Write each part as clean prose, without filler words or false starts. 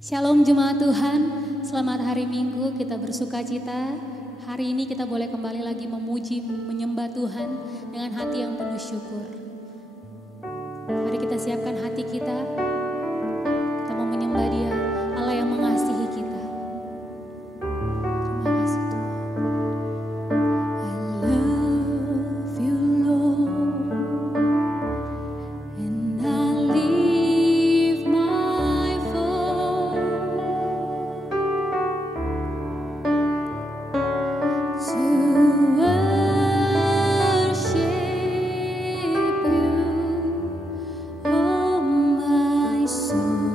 Shalom jemaat Tuhan, selamat hari Minggu, kita bersuka cita. Hari ini kita boleh kembali lagi memuji, menyembah Tuhan dengan hati yang penuh syukur. Mari kita siapkan hati kita mau menyembah Dia, Allah yang mengasihi kita. Terima kasih Tuhan. I love you Lord, and I lift my voice to worship you, oh my soul.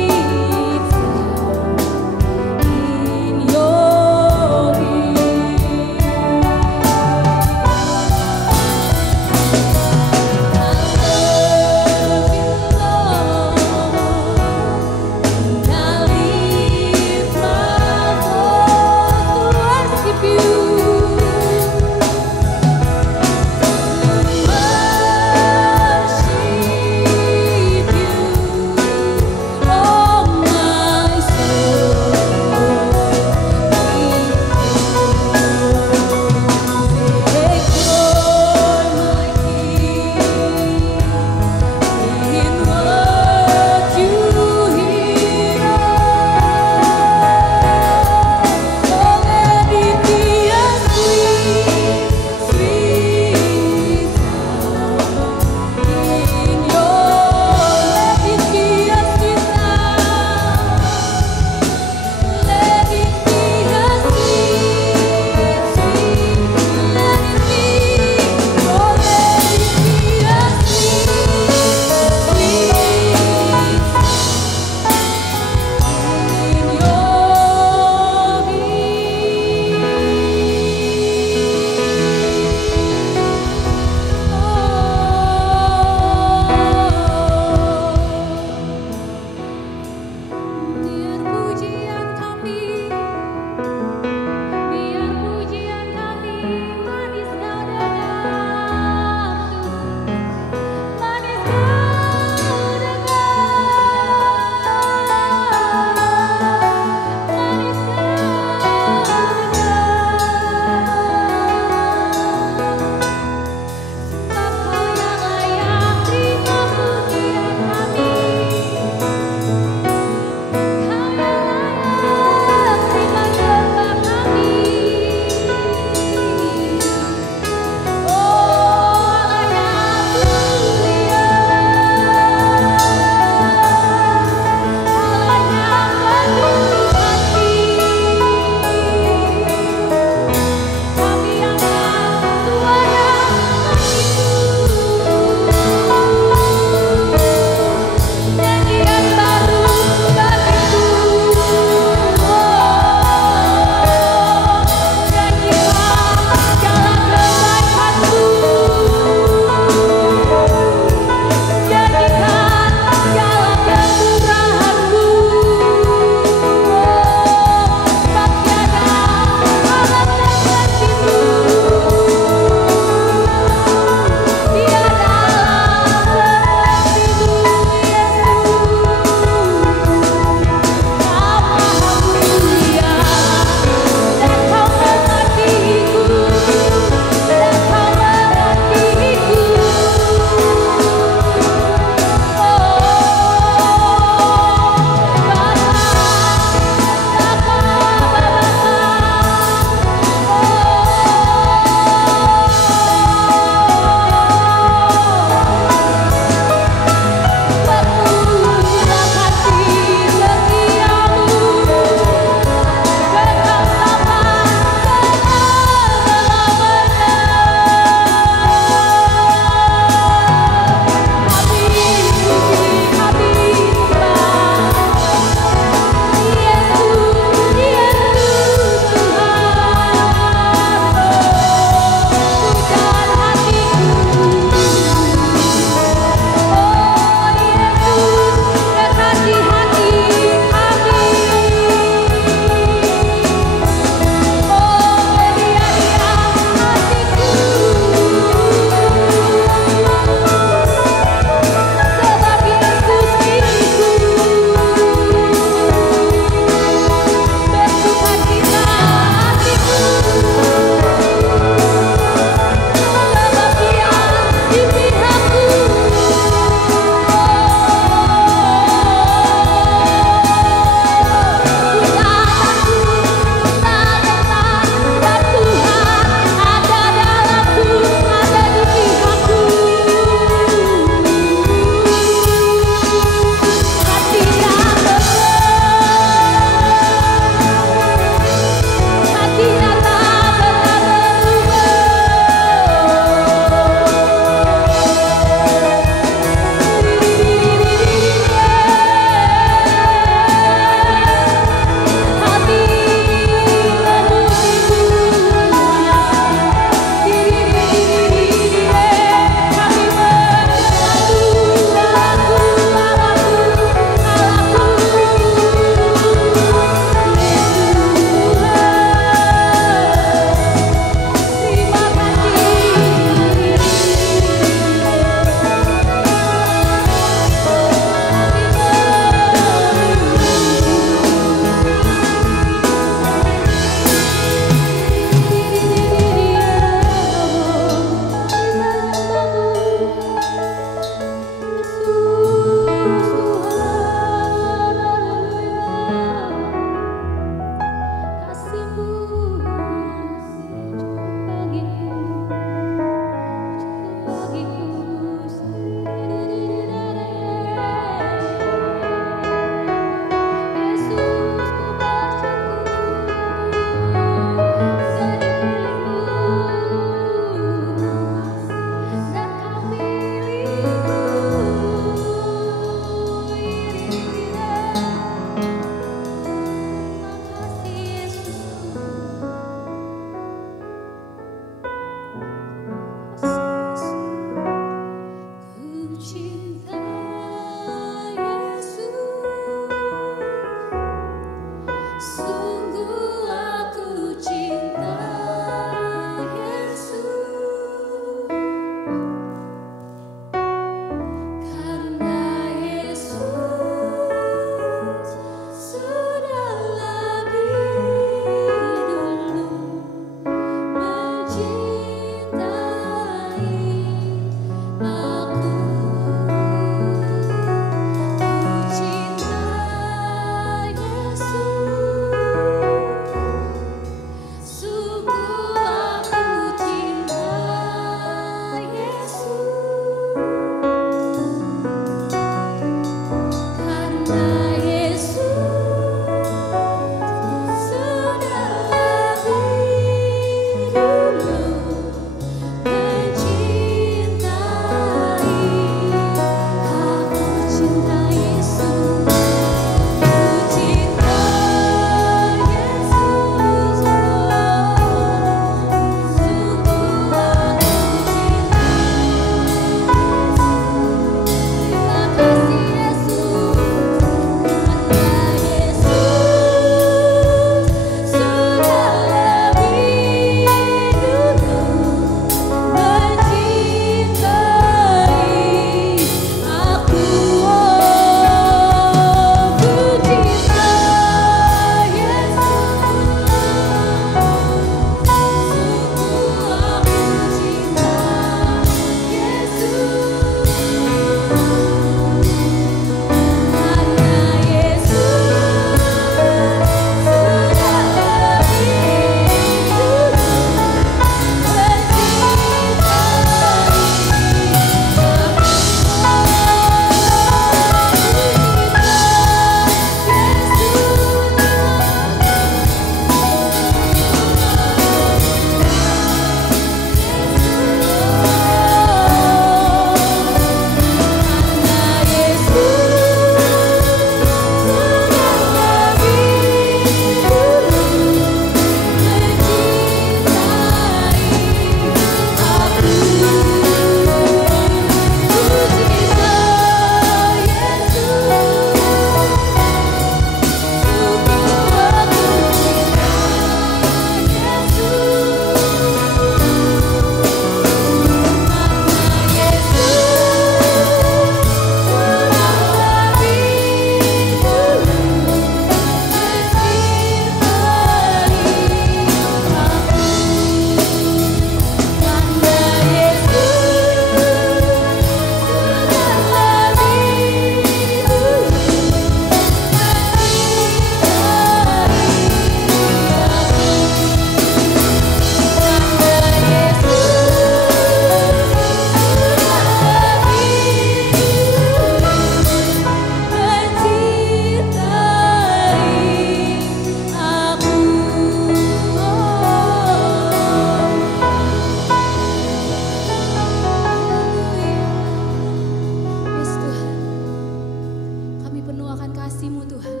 kasih-Mu Tuhan.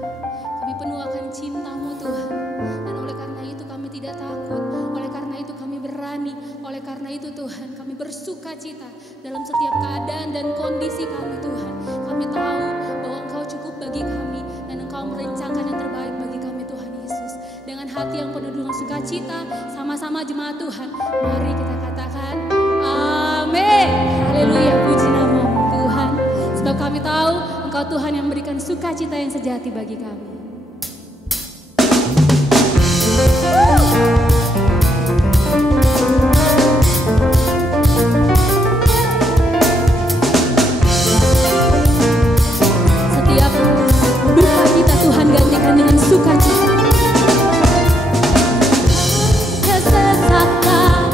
Kami penuh akan cinta-Mu Tuhan. Dan oleh karena itu kami tidak takut. Oleh karena itu kami berani. Oleh karena itu Tuhan kami bersuka cita dalam setiap keadaan dan kondisi kami Tuhan. Kami tahu bahwa Engkau cukup bagi kami. Dan Engkau merencanakan yang terbaik bagi kami Tuhan Yesus. Dengan hati yang penuh dengan sukacita, sama-sama jemaat Tuhan, mari kita katakan amin. Haleluya, puji nama-Mu Tuhan. Sebab kami tahu Engkau Tuhan yang memberikan sukacita yang sejati bagi kami. Setiap duka kita Tuhan gantikan dengan sukacita. Kesesatan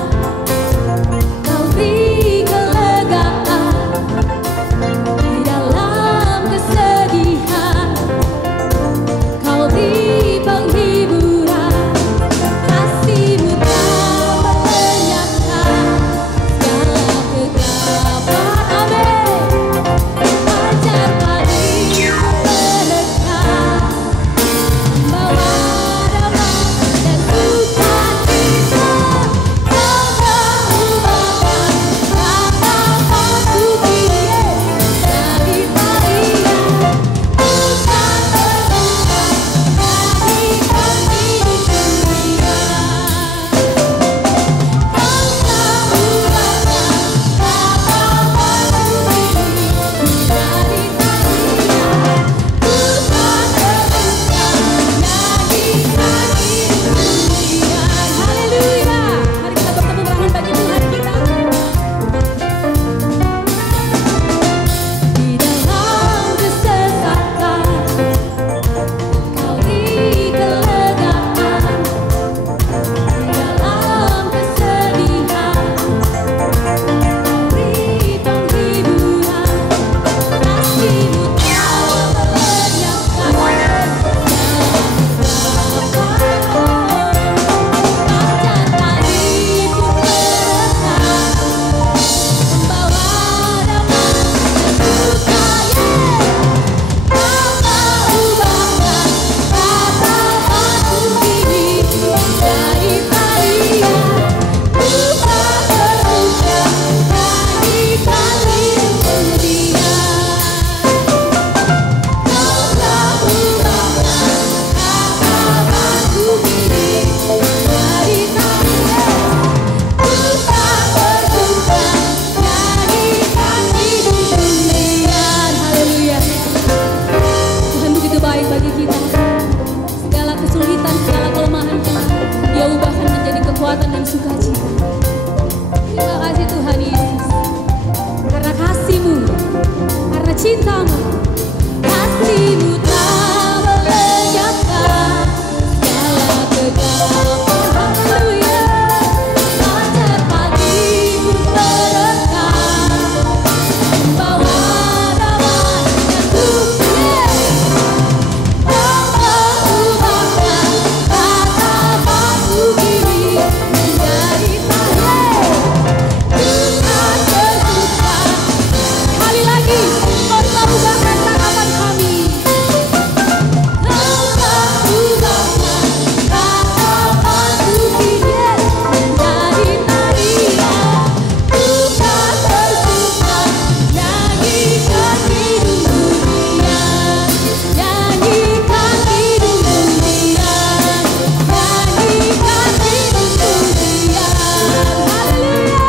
Kau beri kelegaan di dalam kesedihan. Kau beri penghiburan, kasih-Mu tak melenyapkan segala kegelapan. Amin. Fajar pagi-Mu merekah, membawa damai dan sukacita. Kau mengubahkan kata-kataku kini jadi tarian. Bukan terluka, jadikan hidup dunia. Kau mengubahkan kata-kataku kini jadi tarian. Bukan terluka, jadikan hidup dunia. Haleluya. Mari kita bertepuk tangan bagi Tuhan kita. Di dalam kesesatan Kau beri kelegaan, di dalam kesedihan Kau beri penghiburan, kasih-Mu tak melenyapkan segala kegelapan. Fajar pagi-Mu merekah, membawa damai dan sukacita. Kau mengubahkan kata-kataku kini jadi tarian. Bukan terluka, jadikan hidup dunia. Kau mengubahkan kata-kataku kini jadi tarian. Bukan terluka, jadikan hidup dunia. Haleluya. Tuhan begitu baik bagi kita. Segala kesulitan, segala kelemahan kita, Dia ubahkan menjadi kekuatan dan sukacita. Terima kasih Tuhan Yesus. Karena kasih-Mu, karena cinta-Mu, kasih-Mu tak melenyapkan segala kegelapan. Haleluya. Fajar pagi-Mu merekah, membawa damai dan sukacita. Kau mengubahkan kata-kataku kini menjadi tarian. Bukan terluka. Sekali lagi, Kau telah ubahkan harapan kami. Kau telah ubahkan kata-kataku kini menjadi tarian. Bukan terluka, nyanyikan hidup dunia. Nyanyikan hidup dunia. Nyanyikan hidup dunia. Haleluya.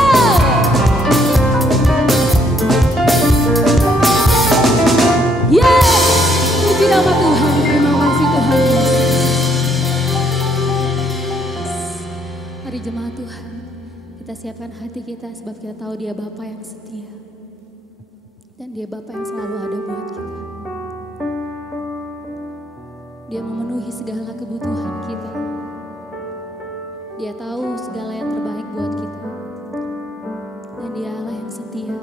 Yeay, puji nama Tuhan. Terima kasih Tuhan Yesus. Mari jemaat Tuhan, kita siapkan hati kita sebab kita tahu Dia Bapa yang setia. Dan Dia Bapa yang selalu ada buat kita. Dia memenuhi segala kebutuhan kita. Dia tahu segala yang terbaik buat kita. Dan Dia Allah yang setia.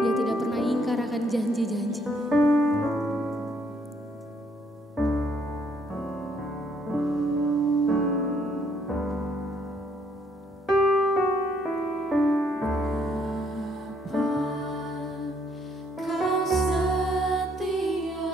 Dia tidak pernah ingkar akan janji-janji-Nya. Kau setia.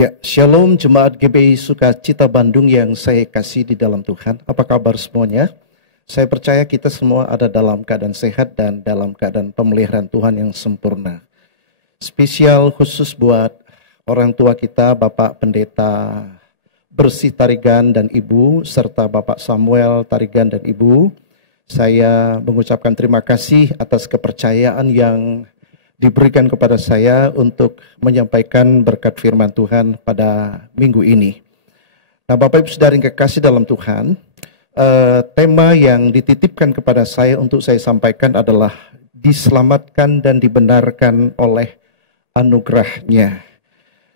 Ya, Shalom Jemaat GBI Sukacita Bandung yang saya kasih di dalam Tuhan. Apa kabar semuanya? Saya percaya kita semua ada dalam keadaan sehat dan dalam keadaan pemeliharaan Tuhan yang sempurna. Spesial khusus buat orang tua kita, Bapak Pendeta Bersih Tarigan dan Ibu, serta Bapak Samuel Tarigan dan Ibu. Saya mengucapkan terima kasih atas kepercayaan yang diberikan kepada saya untuk menyampaikan berkat firman Tuhan pada minggu ini. Nah, Bapak Ibu Saudara yang kekasih dalam Tuhan, tema yang dititipkan kepada saya untuk saya sampaikan adalah diselamatkan dan dibenarkan oleh anugerah-Nya.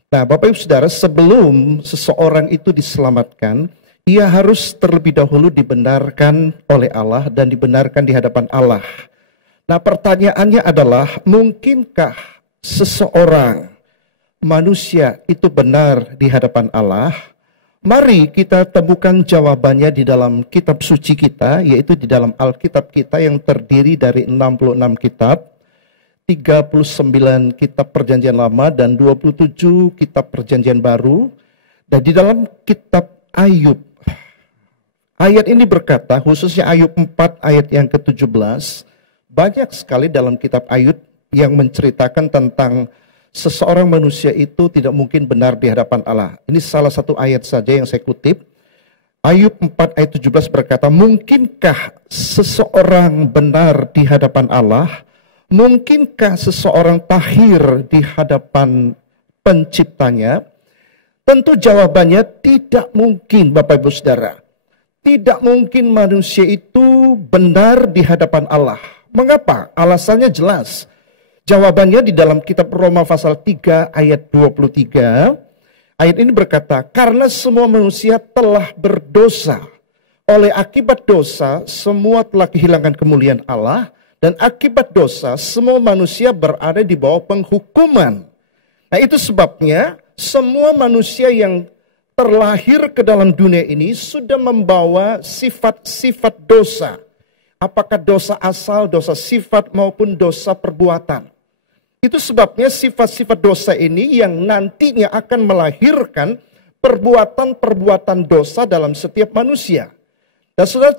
Nah, Bapak Ibu Saudara, sebelum seseorang itu diselamatkan, ia harus terlebih dahulu dibenarkan oleh Allah dan dibenarkan di hadapan Allah. Nah, pertanyaannya adalah, mungkinkah seseorang manusia itu benar di hadapan Allah? Mari kita temukan jawabannya di dalam kitab suci kita, yaitu di dalam Alkitab kita yang terdiri dari 66 kitab, 39 kitab Perjanjian Lama dan 27 kitab Perjanjian Baru. Dan di dalam kitab Ayub, ayat ini berkata, khususnya Ayub 4 ayat yang ke-17, banyak sekali dalam kitab Ayub yang menceritakan tentang seseorang manusia itu tidak mungkin benar di hadapan Allah. Ini salah satu ayat saja yang saya kutip. Ayub 4 ayat 17 berkata, mungkinkah seseorang benar di hadapan Allah? Mungkinkah seseorang tahir di hadapan penciptanya? Tentu jawabannya tidak mungkin, Bapak Ibu Saudara. Tidak mungkin manusia itu benar di hadapan Allah. Mengapa? Alasannya jelas. Jawabannya di dalam kitab Roma pasal 3 ayat 23. Ayat ini berkata, karena semua manusia telah berdosa. Oleh akibat dosa, semua telah kehilangan kemuliaan Allah. Dan akibat dosa, semua manusia berada di bawah penghukuman. Nah, itu sebabnya semua manusia yang terlahir ke dalam dunia ini sudah membawa sifat-sifat dosa. Apakah dosa asal, dosa sifat maupun dosa perbuatan. Itu sebabnya sifat-sifat dosa ini yang nantinya akan melahirkan perbuatan-perbuatan dosa dalam setiap manusia. Dan saudara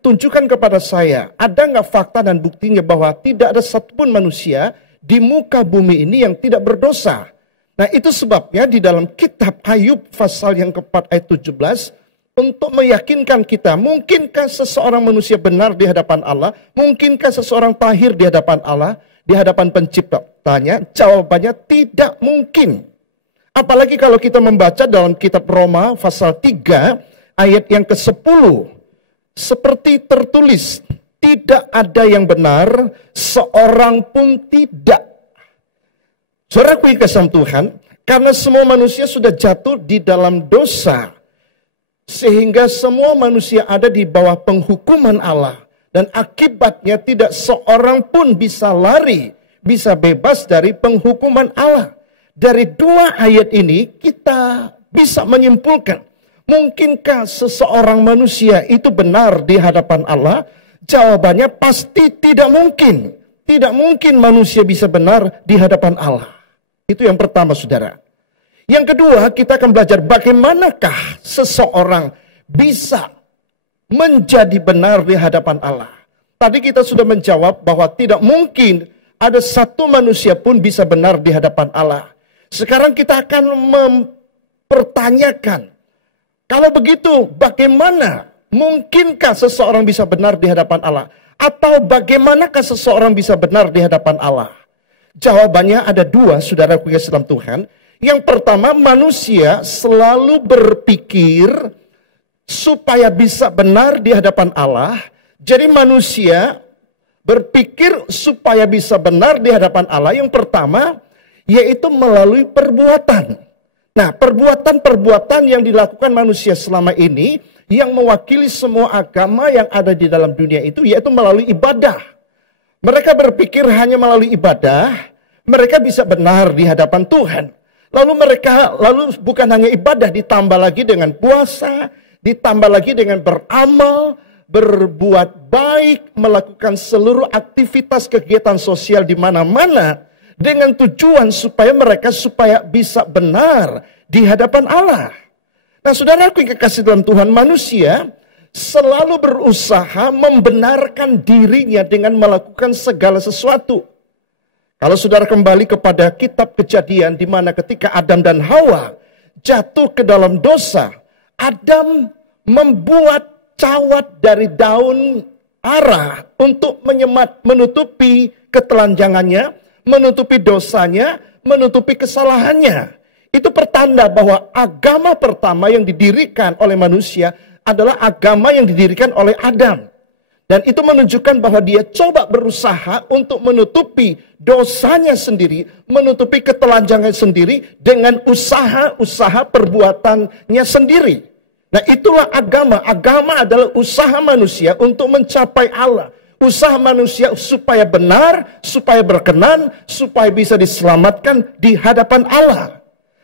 tunjukkan kepada saya, ada nggak fakta dan buktinya bahwa tidak ada satupun manusia di muka bumi ini yang tidak berdosa. Nah, itu sebabnya di dalam kitab Ayub pasal yang ke-4 ayat 17, untuk meyakinkan kita, mungkinkah seseorang manusia benar di hadapan Allah? Mungkinkah seseorang tahir di hadapan Allah? Di hadapan penciptanya? Jawabannya tidak mungkin. Apalagi kalau kita membaca dalam kitab Roma pasal 3 ayat yang ke-10. Seperti tertulis, tidak ada yang benar, seorang pun tidak. Saudaraku yang kasih Tuhan, karena semua manusia sudah jatuh di dalam dosa, sehingga semua manusia ada di bawah penghukuman Allah. Dan akibatnya tidak seorang pun bisa lari, bisa bebas dari penghukuman Allah. Dari dua ayat ini kita bisa menyimpulkan, mungkinkah seseorang manusia itu benar di hadapan Allah? Jawabannya pasti tidak mungkin. Tidak mungkin manusia bisa benar di hadapan Allah. Itu yang pertama, saudara. Yang kedua, kita akan belajar bagaimanakah seseorang bisa menjadi benar di hadapan Allah. Tadi kita sudah menjawab bahwa tidak mungkin ada satu manusia pun bisa benar di hadapan Allah. Sekarang kita akan mempertanyakan, kalau begitu bagaimana mungkinkah seseorang bisa benar di hadapan Allah? Atau bagaimanakah seseorang bisa benar di hadapan Allah? Jawabannya ada dua, saudaraku yang dalam Tuhan. Yang pertama, manusia selalu berpikir supaya bisa benar di hadapan Allah. Jadi manusia berpikir supaya bisa benar di hadapan Allah. Yang pertama, yaitu melalui perbuatan. Nah, perbuatan-perbuatan yang dilakukan manusia selama ini, yang mewakili semua agama yang ada di dalam dunia itu, yaitu melalui ibadah. Mereka berpikir hanya melalui ibadah, mereka bisa benar di hadapan Tuhan. Lalu bukan hanya ibadah, ditambah lagi dengan puasa, ditambah lagi dengan beramal, berbuat baik, melakukan seluruh aktivitas kegiatan sosial di mana-mana. dengan tujuan supaya bisa benar di hadapan Allah. Nah, saudaraku yang kekasih dalam Tuhan, manusia selalu berusaha membenarkan dirinya dengan melakukan segala sesuatu. Kalau saudara kembali kepada kitab Kejadian, di mana ketika Adam dan Hawa jatuh ke dalam dosa, Adam membuat cawat dari daun ara untuk menutupi ketelanjangannya, menutupi dosanya, menutupi kesalahannya. Itu pertanda bahwa agama pertama yang didirikan oleh manusia adalah agama yang didirikan oleh Adam. Dan itu menunjukkan bahwa dia coba berusaha untuk menutupi dosanya sendiri, menutupi ketelanjangannya sendiri dengan usaha-usaha perbuatannya sendiri. Nah, itulah agama. Agama adalah usaha manusia untuk mencapai Allah. Usaha manusia supaya benar, supaya berkenan, supaya bisa diselamatkan di hadapan Allah.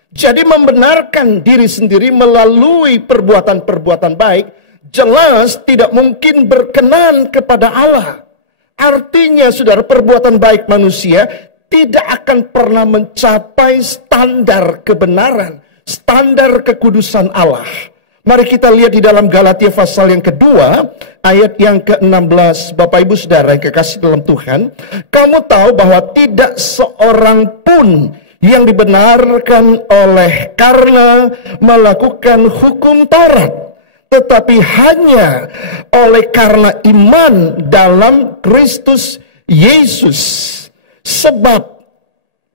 Jadi membenarkan diri sendiri melalui perbuatan-perbuatan baik, jelas tidak mungkin berkenan kepada Allah. Artinya, saudara, perbuatan baik manusia tidak akan pernah mencapai standar kebenaran, standar kekudusan Allah. Mari kita lihat di dalam Galatia pasal yang kedua, ayat yang ke-16. Bapak Ibu Saudara yang kekasih dalam Tuhan, kamu tahu bahwa tidak seorang pun yang dibenarkan oleh karena melakukan hukum Taurat, tetapi hanya oleh karena iman dalam Kristus Yesus. Sebab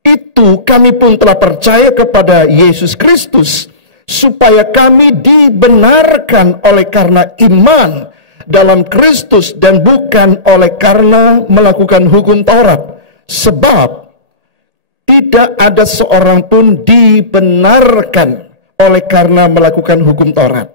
itu kami pun telah percaya kepada Yesus Kristus, supaya kami dibenarkan oleh karena iman dalam Kristus dan bukan oleh karena melakukan hukum Taurat. Sebab tidak ada seorang pun dibenarkan oleh karena melakukan hukum Taurat.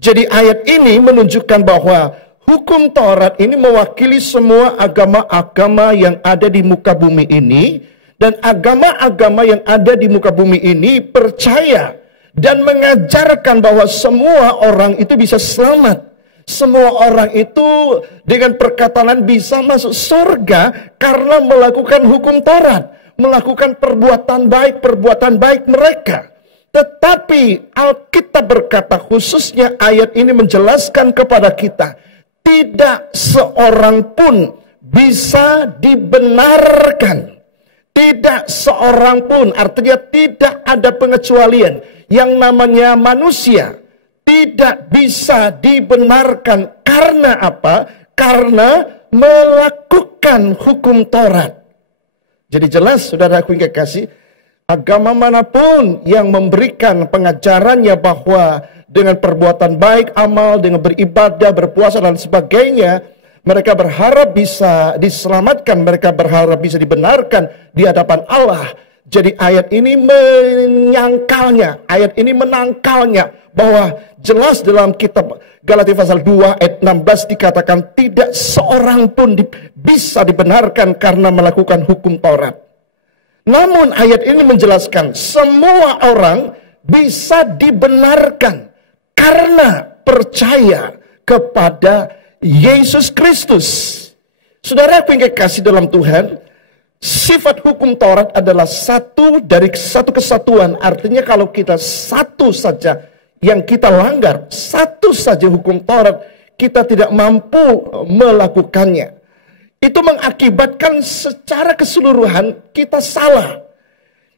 Jadi ayat ini menunjukkan bahwa hukum Taurat ini mewakili semua agama-agama yang ada di muka bumi ini. Dan agama-agama yang ada di muka bumi ini percaya dan mengajarkan bahwa semua orang itu bisa selamat. Semua orang itu dengan perkataan bisa masuk surga karena melakukan hukum Taurat, melakukan perbuatan baik mereka. Tetapi Alkitab berkata, khususnya ayat ini menjelaskan kepada kita, tidak seorang pun bisa dibenarkan. Tidak seorang pun, artinya tidak ada pengecualian. Yang namanya manusia tidak bisa dibenarkan. Karena apa? Karena melakukan hukum Taurat. Jadi jelas, saudaraku yang kekasih, agama manapun yang memberikan pengajarannya bahwa dengan perbuatan baik, amal, dengan beribadah, berpuasa dan sebagainya, mereka berharap bisa diselamatkan, mereka berharap bisa dibenarkan di hadapan Allah. Jadi ayat ini menyangkalnya, ayat ini menangkalnya, bahwa jelas dalam kitab Galatia pasal 2 ayat 16 dikatakan tidak seorang pun bisa dibenarkan karena melakukan hukum Taurat. Namun ayat ini menjelaskan semua orang bisa dibenarkan karena percaya kepada Yesus Kristus. Saudara yang kekasih dalam Tuhan, sifat hukum Taurat adalah satu kesatuan. Artinya kalau kita satu saja yang kita langgar, satu saja hukum Taurat, kita tidak mampu melakukannya. Itu mengakibatkan secara keseluruhan kita salah.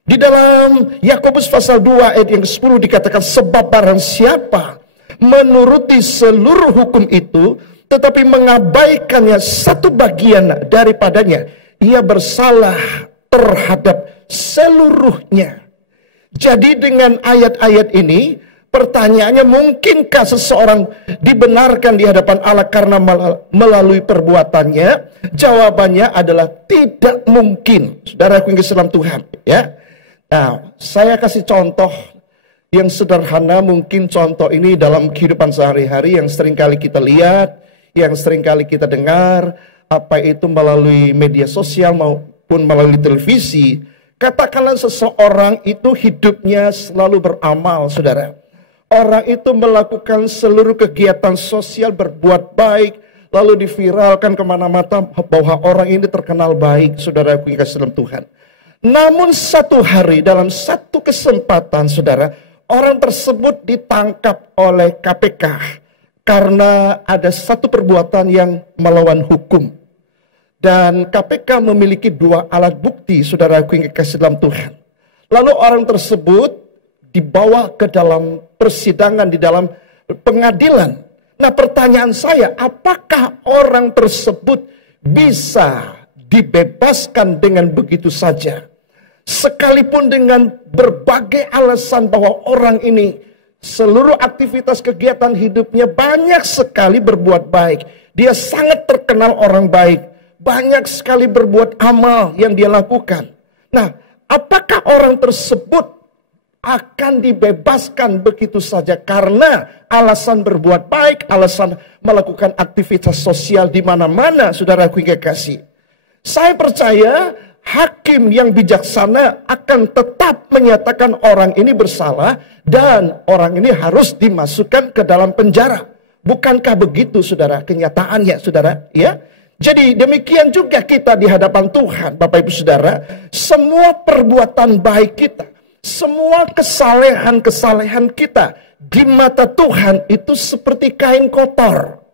Di dalam Yakobus pasal 2 ayat yang ke-10 dikatakan, sebab barang siapa menuruti seluruh hukum itu, tetapi mengabaikannya satu bagian daripadanya, ia bersalah terhadap seluruhnya. Jadi dengan ayat-ayat ini, pertanyaannya, mungkinkah seseorang dibenarkan di hadapan Allah karena melalui perbuatannya? Jawabannya adalah tidak mungkin. Saudaraku yang dalam Tuhan, ya. Nah, saya kasih contoh yang sederhana, mungkin contoh ini dalam kehidupan sehari-hari yang seringkali kita lihat, yang seringkali kita dengar, apa itu melalui media sosial maupun melalui televisi. Katakanlah seseorang itu hidupnya selalu beramal, saudara. Orang itu melakukan seluruh kegiatan sosial, berbuat baik, lalu diviralkan kemana-mana bahwa orang ini terkenal baik, saudara yang kasih dalam Tuhan. Namun satu hari dalam satu kesempatan, saudara, orang tersebut ditangkap oleh KPK karena ada satu perbuatan yang melawan hukum. Dan KPK memiliki 2 alat bukti, saudaraku yang kekasih dalam Tuhan. Lalu orang tersebut dibawa ke dalam persidangan, di dalam pengadilan. Nah, pertanyaan saya, apakah orang tersebut bisa dibebaskan dengan begitu saja? Sekalipun dengan berbagai alasan bahwa orang ini seluruh aktivitas kegiatan hidupnya banyak sekali berbuat baik. Dia sangat terkenal orang baik. Banyak sekali berbuat amal yang dia lakukan. Nah, apakah orang tersebut akan dibebaskan begitu saja karena alasan berbuat baik, alasan melakukan aktivitas sosial di mana-mana, saudaraku yang kekasih? Saya percaya hakim yang bijaksana akan tetap menyatakan orang ini bersalah dan orang ini harus dimasukkan ke dalam penjara. Bukankah begitu, saudara? Kenyataannya, saudara, ya? Jadi demikian juga kita di hadapan Tuhan, Bapak Ibu Saudara, semua perbuatan baik kita, semua kesalehan-kesalehan kita di mata Tuhan itu seperti kain kotor.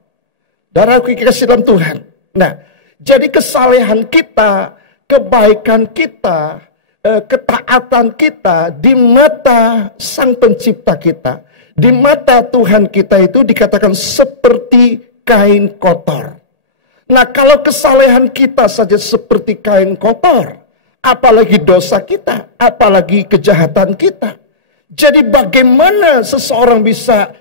Saudaraku kasih dalam Tuhan. Nah, jadi kesalehan kita, kebaikan kita, ketaatan kita di mata Sang Pencipta kita, di mata Tuhan kita itu dikatakan seperti kain kotor. Nah, kalau kesalehan kita saja seperti kain kotor, apalagi dosa kita, apalagi kejahatan kita. Jadi bagaimana seseorang bisa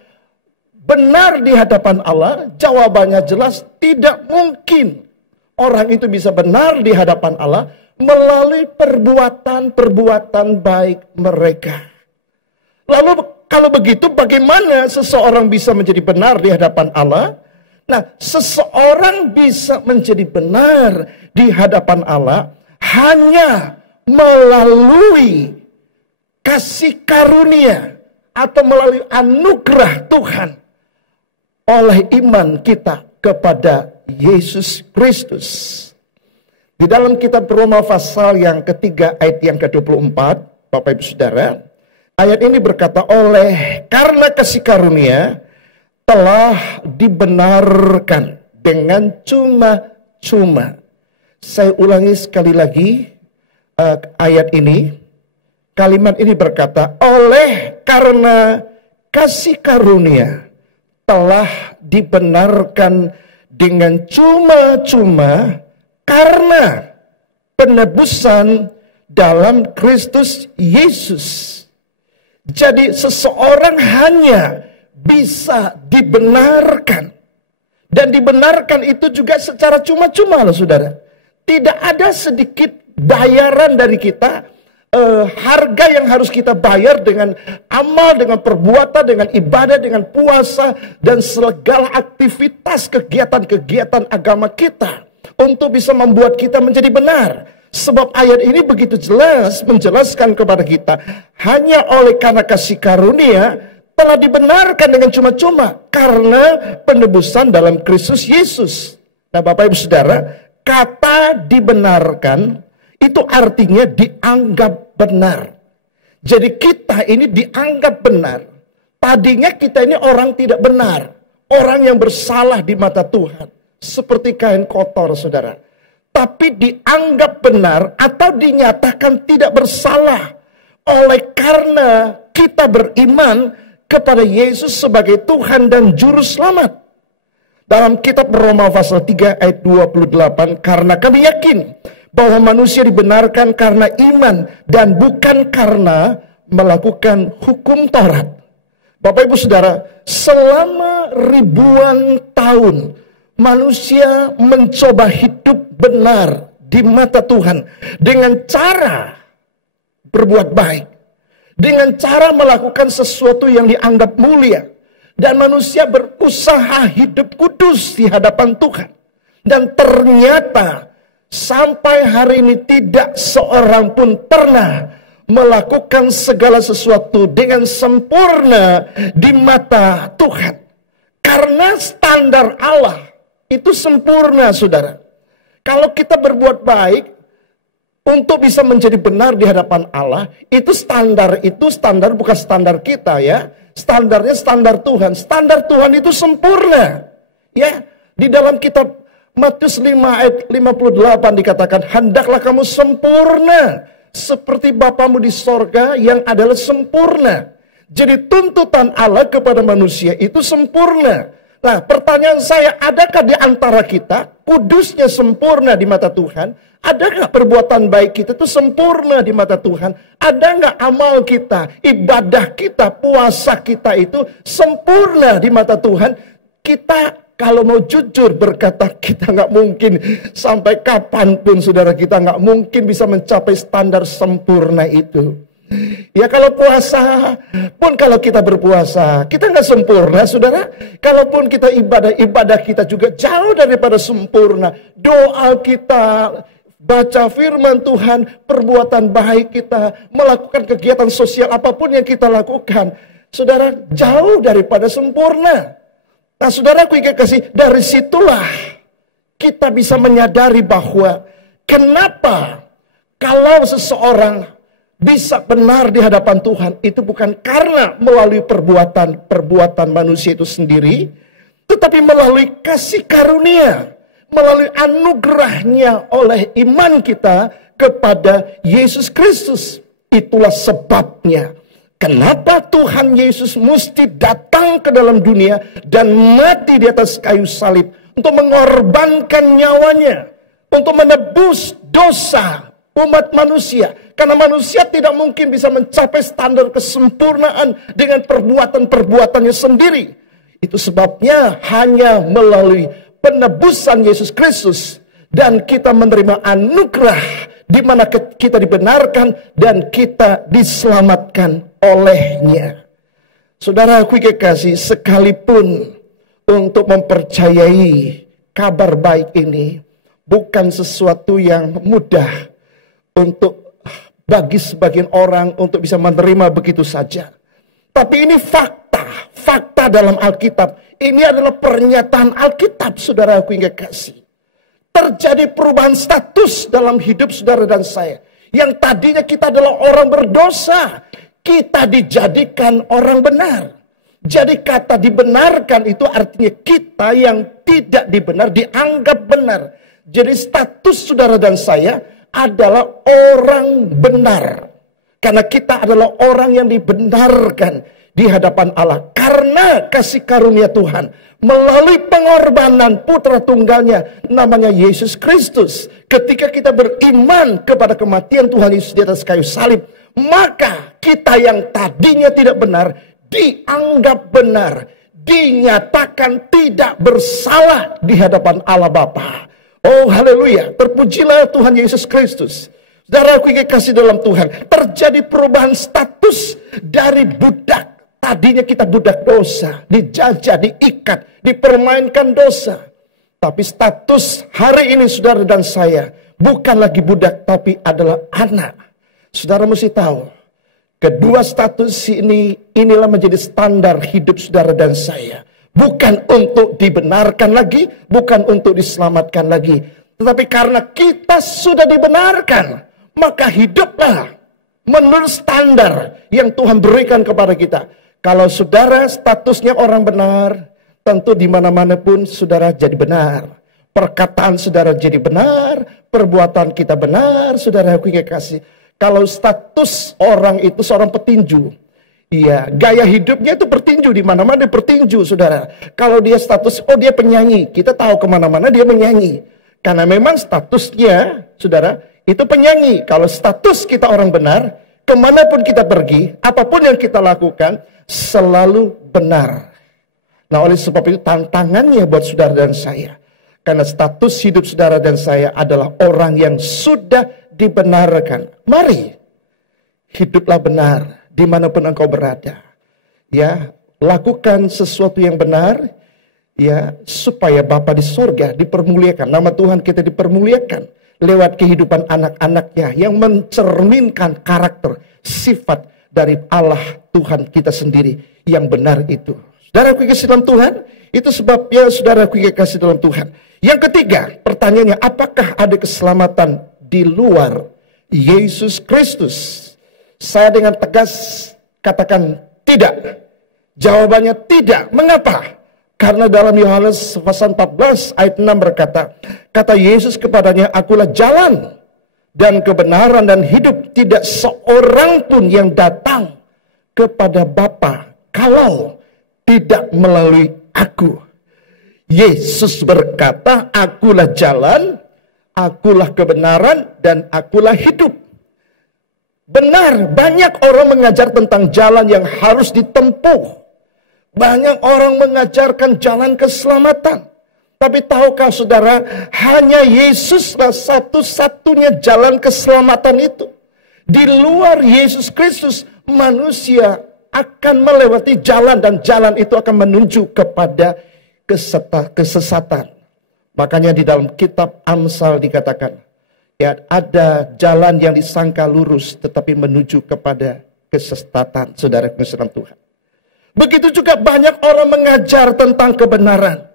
benar di hadapan Allah? Jawabannya jelas, tidak mungkin orang itu bisa benar di hadapan Allah melalui perbuatan-perbuatan baik mereka. Lalu kalau begitu bagaimana seseorang bisa menjadi benar di hadapan Allah? Nah, seseorang bisa menjadi benar di hadapan Allah hanya melalui kasih karunia atau melalui anugerah Tuhan oleh iman kita kepada Yesus Kristus. Di dalam kitab Roma pasal yang ketiga ayat yang ke-24, Bapak Ibu Saudara, ayat ini berkata, oleh karena kasih karunia telah dibenarkan dengan cuma-cuma. Saya ulangi sekali lagi ayat ini. Kalimat ini berkata, oleh karena kasih karunia telah dibenarkan dengan cuma-cuma karena penebusan dalam Kristus Yesus. Jadi seseorang hanya bisa dibenarkan. Dan dibenarkan itu juga secara cuma-cuma loh, saudara. Tidak ada sedikit bayaran dari kita, harga yang harus kita bayar dengan amal, dengan perbuatan, dengan ibadah, dengan puasa, dan segala aktivitas kegiatan-kegiatan agama kita untuk bisa membuat kita menjadi benar. Sebab ayat ini begitu jelas menjelaskan kepada kita, hanya oleh karena kasih karunia telah dibenarkan dengan cuma-cuma karena penebusan dalam Kristus Yesus. Nah, Bapak Ibu Saudara, kata dibenarkan itu artinya dianggap benar. Jadi kita ini dianggap benar. Tadinya kita ini orang tidak benar, orang yang bersalah di mata Tuhan, seperti kain kotor, saudara. Tapi dianggap benar atau dinyatakan tidak bersalah oleh karena kita beriman kepada Yesus sebagai Tuhan dan Juru Selamat. Dalam kitab Roma pasal 3 ayat 28, karena kami yakin bahwa manusia dibenarkan karena iman dan bukan karena melakukan hukum Taurat. Bapak Ibu Saudara, selama ribuan tahun manusia mencoba hidup benar di mata Tuhan dengan cara berbuat baik, dengan cara melakukan sesuatu yang dianggap mulia. Dan manusia berusaha hidup kudus di hadapan Tuhan. Dan ternyata sampai hari ini tidak seorang pun pernah melakukan segala sesuatu dengan sempurna di mata Tuhan. Karena standar Allah itu sempurna, saudara. Kalau kita berbuat baik, Untuk bisa menjadi benar di hadapan Allah, itu standar bukan standar kita ya. Standarnya standar Tuhan. Standar Tuhan itu sempurna. Ya, di dalam kitab Matius 5 ayat 58 dikatakan, hendaklah kamu sempurna seperti Bapamu di sorga yang adalah sempurna. Jadi tuntutan Allah kepada manusia itu sempurna. Nah, pertanyaan saya, adakah di antara kita kudusnya sempurna di mata Tuhan? Ada nggak perbuatan baik kita itu sempurna di mata Tuhan? Ada nggak amal kita, ibadah kita, puasa kita itu sempurna di mata Tuhan? Kita kalau mau jujur berkata, kita nggak mungkin sampai kapanpun saudara, kita nggak mungkin bisa mencapai standar sempurna itu. Ya kalau puasa pun, kalau kita berpuasa, kita nggak sempurna saudara. Kalaupun kita ibadah kita juga jauh daripada sempurna. Doa kita, baca firman Tuhan, perbuatan baik kita, melakukan kegiatan sosial apapun yang kita lakukan, saudara, jauh daripada sempurna. Nah saudaraku yang kasih, dari situlah kita bisa menyadari bahwa kenapa kalau seseorang bisa benar di hadapan Tuhan, itu bukan karena melalui perbuatan manusia itu sendiri, tetapi melalui kasih karunia, melalui anugerahnya oleh iman kita kepada Yesus Kristus. Itulah sebabnya kenapa Tuhan Yesus mesti datang ke dalam dunia dan mati di atas kayu salib untuk mengorbankan nyawanya, untuk menebus dosa umat manusia. Karena manusia tidak mungkin bisa mencapai standar kesempurnaan dengan perbuatan-perbuatannya sendiri. Itu sebabnya hanya melalui penebusan Yesus Kristus dan kita menerima anugerah di mana kita dibenarkan dan kita diselamatkan olehnya. Saudara aku kekasih, sekalipun untuk mempercayai kabar baik ini bukan sesuatu yang mudah untuk bagi sebagian orang untuk bisa menerima begitu saja. Tapi ini fakta dalam Alkitab. Ini adalah pernyataan Alkitab, saudaraku yang kekasih. Terjadi perubahan status dalam hidup saudara dan saya. Yang tadinya kita adalah orang berdosa, kita dijadikan orang benar. Jadi kata dibenarkan itu artinya kita yang tidak dibenar dianggap benar. Jadi status saudara dan saya adalah orang benar. Karena kita adalah orang yang dibenarkan di hadapan Allah. Karena kasih karunia Tuhan. Melalui pengorbanan putra tunggalnya namanya Yesus Kristus. Ketika kita beriman kepada kematian Tuhan Yesus di atas kayu salib. Maka kita yang tadinya tidak benar dianggap benar. Dinyatakan tidak bersalah di hadapan Allah Bapa. Oh haleluya, terpujilah Tuhan Yesus Kristus. Saudaraku yang kasih dalam Tuhan, terjadi perubahan status dari budak. Tadinya kita budak dosa, dijajah, diikat, dipermainkan dosa. Tapi status hari ini saudara dan saya bukan lagi budak, tapi adalah anak. Saudara mesti tahu, kedua status inilah menjadi standar hidup saudara dan saya. Bukan untuk dibenarkan lagi, bukan untuk diselamatkan lagi. Tetapi karena kita sudah dibenarkan, maka hiduplah menurut standar yang Tuhan berikan kepada kita. Kalau saudara statusnya orang benar, tentu di mana-mana pun saudara jadi benar. Perkataan saudara jadi benar, perbuatan kita benar, saudara aku yang kasih. Kalau status orang itu seorang petinju, iya, gaya hidupnya itu bertinju, di mana-mana dia bertinju, saudara. Kalau dia status, dia penyanyi, kita tahu kemana-mana dia menyanyi. Karena memang statusnya, saudara, itu penyanyi. Kalau status kita orang benar, kemanapun kita pergi, apapun yang kita lakukan, selalu benar. Nah oleh sebab itu tantangannya buat saudara dan saya. Karena status hidup saudara dan saya adalah orang yang sudah dibenarkan. Mari, hiduplah benar dimanapun engkau berada. Ya, lakukan sesuatu yang benar, ya, supaya Bapa di surga dipermuliakan. Nama Tuhan kita dipermuliakan lewat kehidupan anak-anaknya yang mencerminkan karakter, sifat dari Allah Tuhan kita sendiri yang benar itu. Saudaraku yang kasih dalam Tuhan, itu sebabnya saudaraku yang kasih dalam Tuhan. Yang ketiga, pertanyaannya, apakah ada keselamatan di luar Yesus Kristus. Saya dengan tegas katakan tidak. Jawabannya tidak. Mengapa? Karena dalam Yohanes pasal 14 ayat 6 berkata, kata Yesus kepadanya, akulah jalan dan kebenaran dan hidup. Tidak seorang pun yang datang kepada Bapa kalau tidak melalui aku. Yesus berkata, akulah jalan, akulah kebenaran, dan akulah hidup. Benar, banyak orang mengajar tentang jalan yang harus ditempuh. Banyak orang mengajarkan jalan keselamatan. Tapi tahukah saudara, hanya Yesuslah satu-satunya jalan keselamatan itu. Di luar Yesus Kristus, manusia akan melewati jalan dan jalan itu akan menuju kepada kesesatan. Makanya di dalam kitab Amsal dikatakan, ya, ada jalan yang disangka lurus tetapi menuju kepada kesesatan, saudara saudara Tuhan. Begitu juga banyak orang mengajar tentang kebenaran.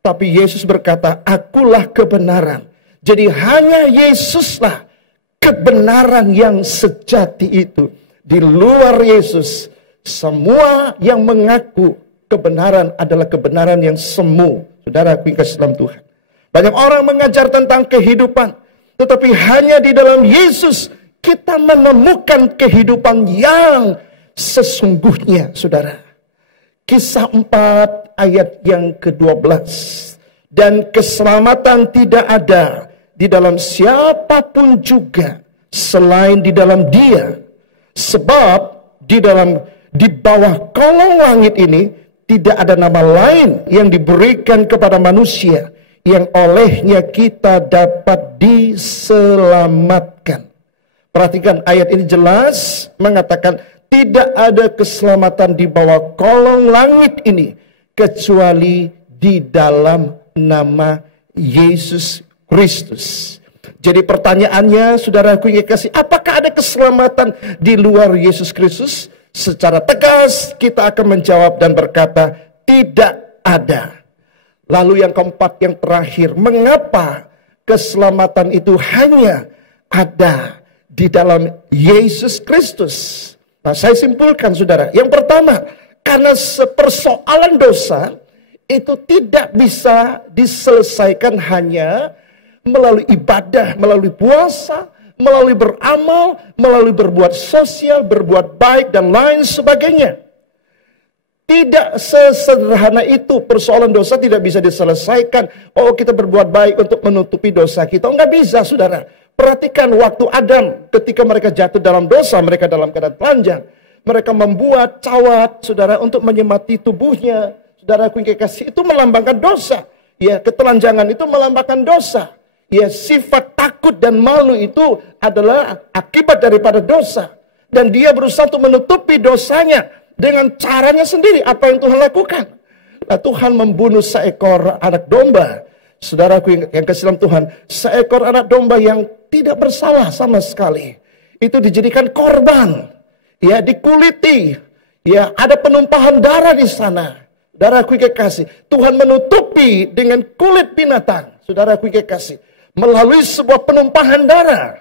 Tapi Yesus berkata, akulah kebenaran. Jadi hanya Yesuslah kebenaran yang sejati itu. Di luar Yesus, semua yang mengaku kebenaran adalah kebenaran yang semu. Saudara aku kasih dalam Tuhan. Banyak orang mengajar tentang kehidupan. Tetapi hanya di dalam Yesus kita menemukan kehidupan yang sesungguhnya, saudara. Kisah 4 ayat yang ke-12. Dan keselamatan tidak ada di dalam siapapun juga selain di dalam Dia. Sebab di bawah kolong langit ini tidak ada nama lain yang diberikan kepada manusia yang olehnya kita dapat diselamatkan. Perhatikan ayat ini jelas mengatakan tidak ada keselamatan di bawah kolong langit ini kecuali di dalam nama Yesus Kristus. Jadi pertanyaannya, saudaraku yang kasih, apakah ada keselamatan di luar Yesus Kristus? Secara tegas kita akan menjawab dan berkata tidak ada. Lalu yang keempat, yang terakhir, mengapa keselamatan itu hanya ada di dalam Yesus Kristus? Nah, saya simpulkan saudara. Yang pertama, karena persoalan dosa itu tidak bisa diselesaikan hanya melalui ibadah, melalui puasa, melalui beramal, melalui berbuat sosial, berbuat baik, dan lain sebagainya. Tidak sesederhana itu. Persoalan dosa tidak bisa diselesaikan. Oh, kita berbuat baik untuk menutupi dosa kita. Enggak bisa, saudara. Perhatikan waktu Adam ketika mereka jatuh dalam dosa, mereka dalam keadaan telanjang. Mereka membuat cawat, saudara, untuk menyemati tubuhnya. Saudara aku yang kasih, itu melambangkan dosa. Ya, ketelanjangan itu melambangkan dosa. Ya, sifat takut dan malu itu adalah akibat daripada dosa. Dan dia berusaha untuk menutupi dosanya dengan caranya sendiri. Apa yang Tuhan lakukan? Nah, Tuhan membunuh seekor anak domba. Saudaraku yang kasih dalam Tuhan, seekor anak domba yang tidak bersalah sama sekali. Itu dijadikan korban. Ya, dikuliti. Ya, ada penumpahan darah di sana. Saudaraku yang kasih, Tuhan menutupi dengan kulit binatang. Saudaraku yang kasih, melalui sebuah penumpahan darah.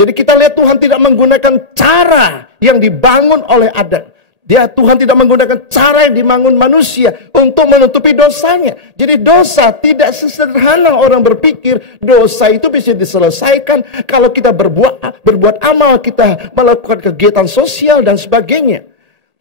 Jadi kita lihat Tuhan tidak menggunakan cara yang dibangun oleh Adam. Tuhan tidak menggunakan cara yang dibangun manusia untuk menutupi dosanya. Jadi dosa tidak sesederhana orang berpikir. Dosa itu bisa diselesaikan kalau kita berbuat amal, kita melakukan kegiatan sosial dan sebagainya.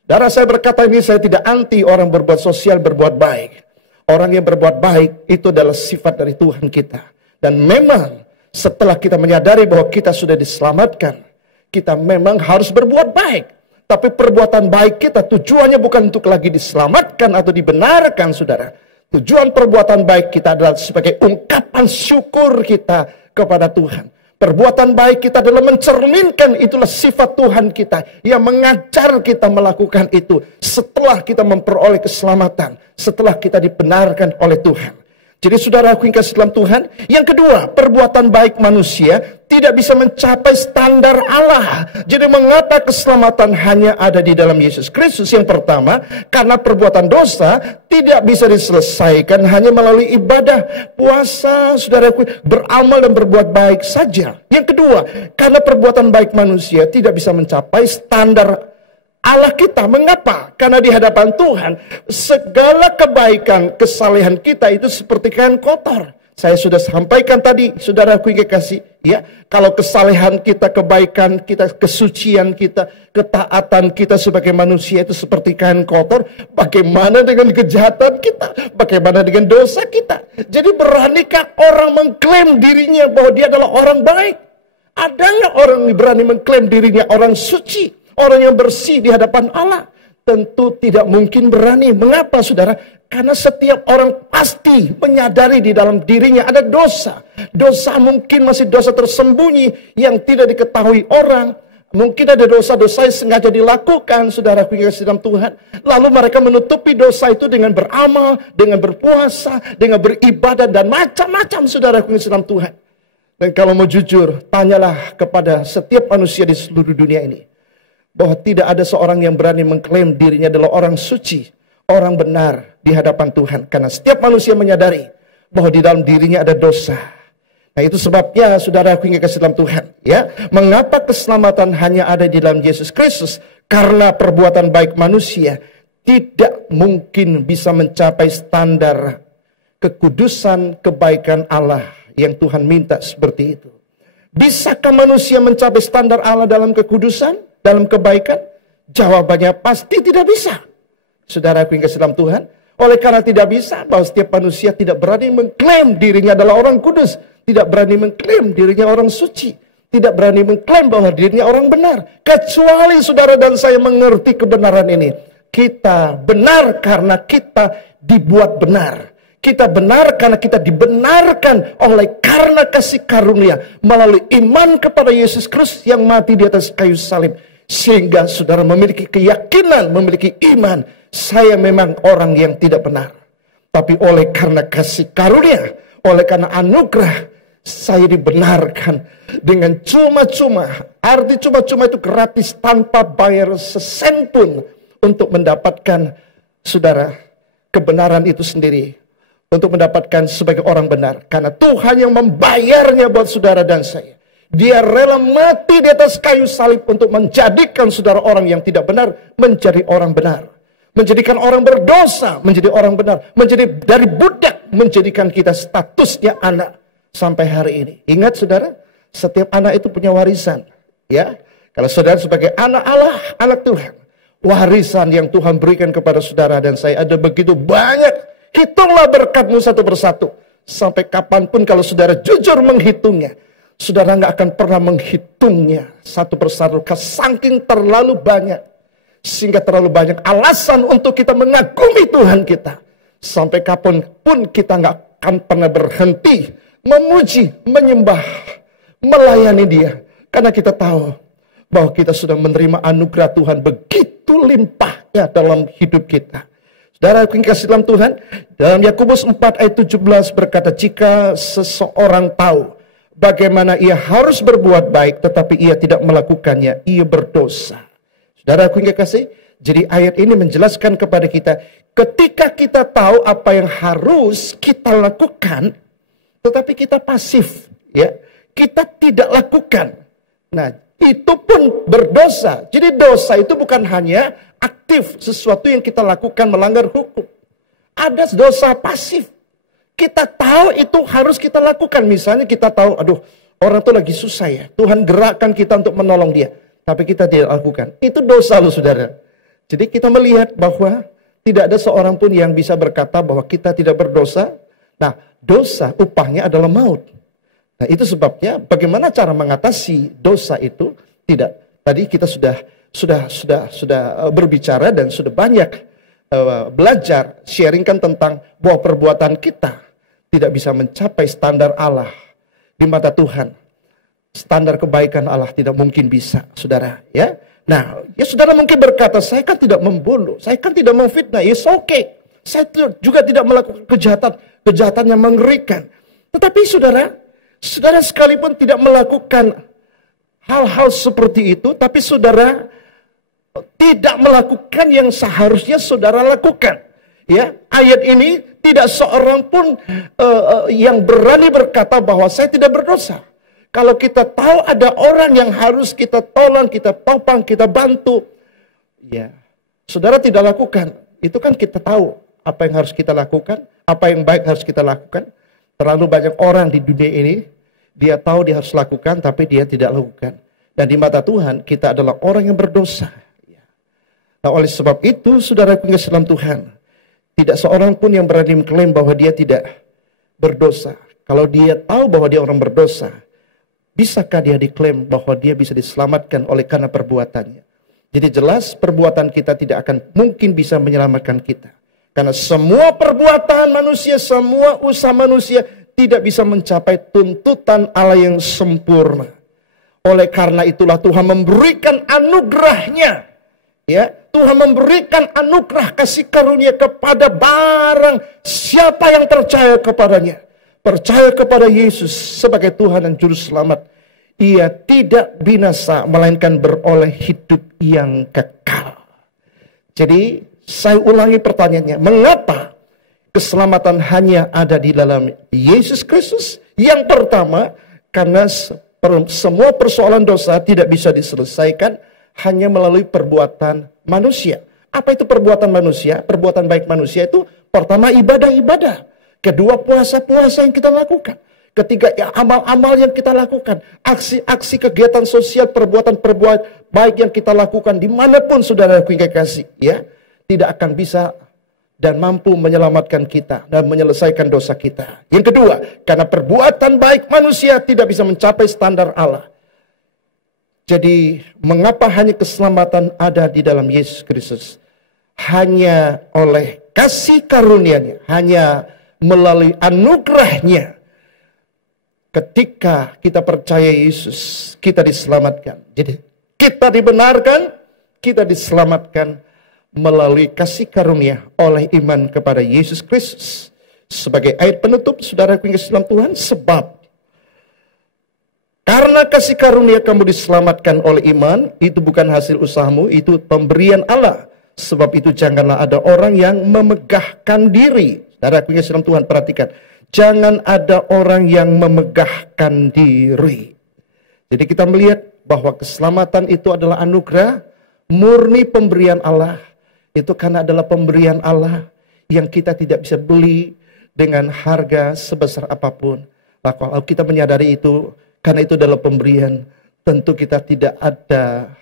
Darah saya berkata ini, saya tidak anti orang berbuat sosial, berbuat baik. Orang yang berbuat baik itu adalah sifat dari Tuhan kita. Dan memang setelah kita menyadari bahwa kita sudah diselamatkan, kita memang harus berbuat baik. Tapi perbuatan baik kita tujuannya bukan untuk lagi diselamatkan atau dibenarkan, saudara. Tujuan perbuatan baik kita adalah sebagai ungkapan syukur kita kepada Tuhan. Perbuatan baik kita adalah mencerminkan itulah sifat Tuhan kita yang mengajar kita melakukan itu setelah kita memperoleh keselamatan, setelah kita dibenarkan oleh Tuhan. Jadi saudara aku yang kasih dalam Tuhan. Yang kedua, perbuatan baik manusia tidak bisa mencapai standar Allah. Jadi mengapa keselamatan hanya ada di dalam Yesus Kristus? Yang pertama, karena perbuatan dosa tidak bisa diselesaikan hanya melalui ibadah, puasa, saudaraku, beramal dan berbuat baik saja. Yang kedua, karena perbuatan baik manusia tidak bisa mencapai standar Allah kita. Mengapa? Karena di hadapan Tuhan segala kebaikan, kesalehan kita itu seperti kain kotor. Saya sudah sampaikan tadi, saudaraku yang kekasih, ya, kalau kesalehan kita, kebaikan kita, kesucian kita, ketaatan kita sebagai manusia itu seperti kain kotor, bagaimana dengan kejahatan kita? Bagaimana dengan dosa kita? Jadi beranikah orang mengklaim dirinya bahwa dia adalah orang baik? Ada nggak orang yang berani mengklaim dirinya orang suci? Orang yang bersih di hadapan Allah? Tentu tidak mungkin berani. Mengapa saudara? Karena setiap orang pasti menyadari di dalam dirinya ada dosa. Dosa mungkin masih dosa tersembunyi yang tidak diketahui orang. Mungkin ada dosa-dosa yang sengaja dilakukan, saudara yang kasih dalam Tuhan. Lalu mereka menutupi dosa itu dengan beramal, dengan berpuasa, dengan beribadah, dan macam-macam, saudara yang kasih dalam Tuhan. Dan kalau mau jujur, tanyalah kepada setiap manusia di seluruh dunia ini, bahwa tidak ada seorang yang berani mengklaim dirinya adalah orang suci, orang benar di hadapan Tuhan. Karena setiap manusia menyadari bahwa di dalam dirinya ada dosa. Nah itu sebabnya saudara aku yang kasih dalam Tuhan, ya, mengapa keselamatan hanya ada di dalam Yesus Kristus? Karena perbuatan baik manusia tidak mungkin bisa mencapai standar kekudusan, kebaikan Allah yang Tuhan minta seperti itu. Bisakah manusia mencapai standar Allah dalam kekudusan, dalam kebaikan? Jawabannya pasti tidak bisa. Saudara aku yang kasih dalam Tuhan, oleh karena tidak bisa, bahwa setiap manusia tidak berani mengklaim dirinya adalah orang kudus, tidak berani mengklaim dirinya orang suci, tidak berani mengklaim bahwa dirinya orang benar. Kecuali saudara dan saya mengerti kebenaran ini. Kita benar karena kita dibuat benar. Kita benar karena kita dibenarkan oleh karena kasih karunia melalui iman kepada Yesus Kristus yang mati di atas kayu salib. Sehingga saudara memiliki keyakinan, memiliki iman, saya memang orang yang tidak benar. Tapi oleh karena kasih karunia, oleh karena anugerah, saya dibenarkan dengan cuma-cuma. Arti cuma-cuma itu gratis tanpa bayar sesen pun untuk mendapatkan saudara kebenaran itu sendiri. Untuk mendapatkan sebagai orang benar. Karena Tuhan yang membayarnya buat saudara dan saya. Dia rela mati di atas kayu salib untuk menjadikan saudara orang yang tidak benar menjadi orang benar. Menjadikan orang berdosa menjadi orang benar. Menjadi dari budak menjadikan kita statusnya anak sampai hari ini. Ingat saudara, setiap anak itu punya warisan. Ya, kalau saudara sebagai anak Allah, anak Tuhan, warisan yang Tuhan berikan kepada saudara dan saya ada begitu banyak. Hitunglah berkatmu satu persatu. Sampai kapanpun kalau saudara jujur menghitungnya, saudara nggak akan pernah menghitungnya satu persatu. Saking terlalu banyak. Sehingga terlalu banyak alasan untuk kita mengagumi Tuhan kita. Sampai kapanpun kita nggak akan pernah berhenti memuji, menyembah, melayani Dia. Karena kita tahu bahwa kita sudah menerima anugerah Tuhan begitu limpahnya dalam hidup kita. Saudara yang kasih dalam Tuhan, dalam Yakobus 4 ayat 17 berkata, jika seseorang tahu bagaimana ia harus berbuat baik, tetapi ia tidak melakukannya, ia berdosa. Saudara yang kasih, jadi ayat ini menjelaskan kepada kita, ketika kita tahu apa yang harus kita lakukan, tetapi kita pasif, ya, kita tidak lakukan. Nah, itu pun berdosa. Jadi dosa itu bukan hanya aktif, sesuatu yang kita lakukan melanggar hukum. Ada dosa pasif. Kita tahu itu harus kita lakukan. Misalnya kita tahu, aduh, orang itu lagi susah ya. Tuhan gerakkan kita untuk menolong dia. Tapi kita tidak lakukan. Itu dosa loh saudara. Jadi kita melihat bahwa tidak ada seorang pun yang bisa berkata bahwa kita tidak berdosa. Nah, dosa upahnya adalah maut. Nah, itu sebabnya bagaimana cara mengatasi dosa itu? Tidak. Tadi kita sudah berbicara dan sudah banyak belajar, sharingkan tentang bahwa perbuatan kita tidak bisa mencapai standar Allah di mata Tuhan. Standar kebaikan Allah tidak mungkin bisa, saudara. Ya, nah, ya saudara mungkin berkata, saya kan tidak membunuh, saya kan tidak memfitnah, it's okay. Saya juga tidak melakukan kejahatan. kejahatan yang mengerikan. Tetapi saudara sekalipun tidak melakukan hal-hal seperti itu, tapi saudara tidak melakukan yang seharusnya saudara lakukan. Ya, ayat ini tidak seorang pun yang berani berkata bahwa saya tidak berdosa. Kalau kita tahu ada orang yang harus kita tolong, kita topang, kita bantu, ya, saudara tidak lakukan. Itu kan kita tahu apa yang harus kita lakukan, apa yang baik harus kita lakukan. Terlalu banyak orang di dunia ini, dia tahu dia harus lakukan, tapi dia tidak lakukan. Dan di mata Tuhan, kita adalah orang yang berdosa. Nah, oleh sebab itu, saudaraku yang dalam Tuhan, tidak seorang pun yang berani mengklaim bahwa dia tidak berdosa. Kalau dia tahu bahwa dia orang berdosa, bisakah dia diklaim bahwa dia bisa diselamatkan oleh karena perbuatannya? Jadi jelas perbuatan kita tidak akan mungkin bisa menyelamatkan kita. Karena semua perbuatan manusia, semua usaha manusia tidak bisa mencapai tuntutan Allah yang sempurna. Oleh karena itulah Tuhan memberikan anugerahnya. Ya, Tuhan memberikan anugerah kasih karunia kepada barang siapa yang percaya kepadanya. Percaya kepada Yesus sebagai Tuhan dan Juru Selamat. Ia tidak binasa, melainkan beroleh hidup yang kekal. Jadi, saya ulangi pertanyaannya, mengapa keselamatan hanya ada di dalam Yesus Kristus? Yang pertama, karena semua persoalan dosa tidak bisa diselesaikan hanya melalui perbuatan manusia. Apa itu perbuatan manusia? Perbuatan baik manusia itu pertama ibadah-ibadah. Kedua puasa-puasa yang kita lakukan. Ketiga ya, amal-amal yang kita lakukan. Aksi-aksi kegiatan sosial, perbuatan-perbuatan baik yang kita lakukan dimanapun saudara kekasih. Ya, tidak akan bisa dan mampu menyelamatkan kita dan menyelesaikan dosa kita. Yang kedua, karena perbuatan baik manusia tidak bisa mencapai standar Allah. Jadi, mengapa hanya keselamatan ada di dalam Yesus Kristus? Hanya oleh kasih karunia-Nya, hanya melalui anugerah-Nya. Ketika kita percaya Yesus, kita diselamatkan. Jadi, kita dibenarkan, kita diselamatkan melalui kasih karunia oleh iman kepada Yesus Kristus. Sebagai ayat penutup, saudaraku yang dalam Tuhan, sebab karena kasih karunia kamu diselamatkan oleh iman, itu bukan hasil usahamu, itu pemberian Allah. Sebab itu janganlah ada orang yang memegahkan diri. Saudaraku yang dalam Tuhan, perhatikan. Jangan ada orang yang memegahkan diri. Jadi kita melihat bahwa keselamatan itu adalah anugerah, murni pemberian Allah. Itu karena adalah pemberian Allah yang kita tidak bisa beli dengan harga sebesar apapun. Nah, kalau kita menyadari itu, karena itu adalah pemberian, tentu kita tidak ada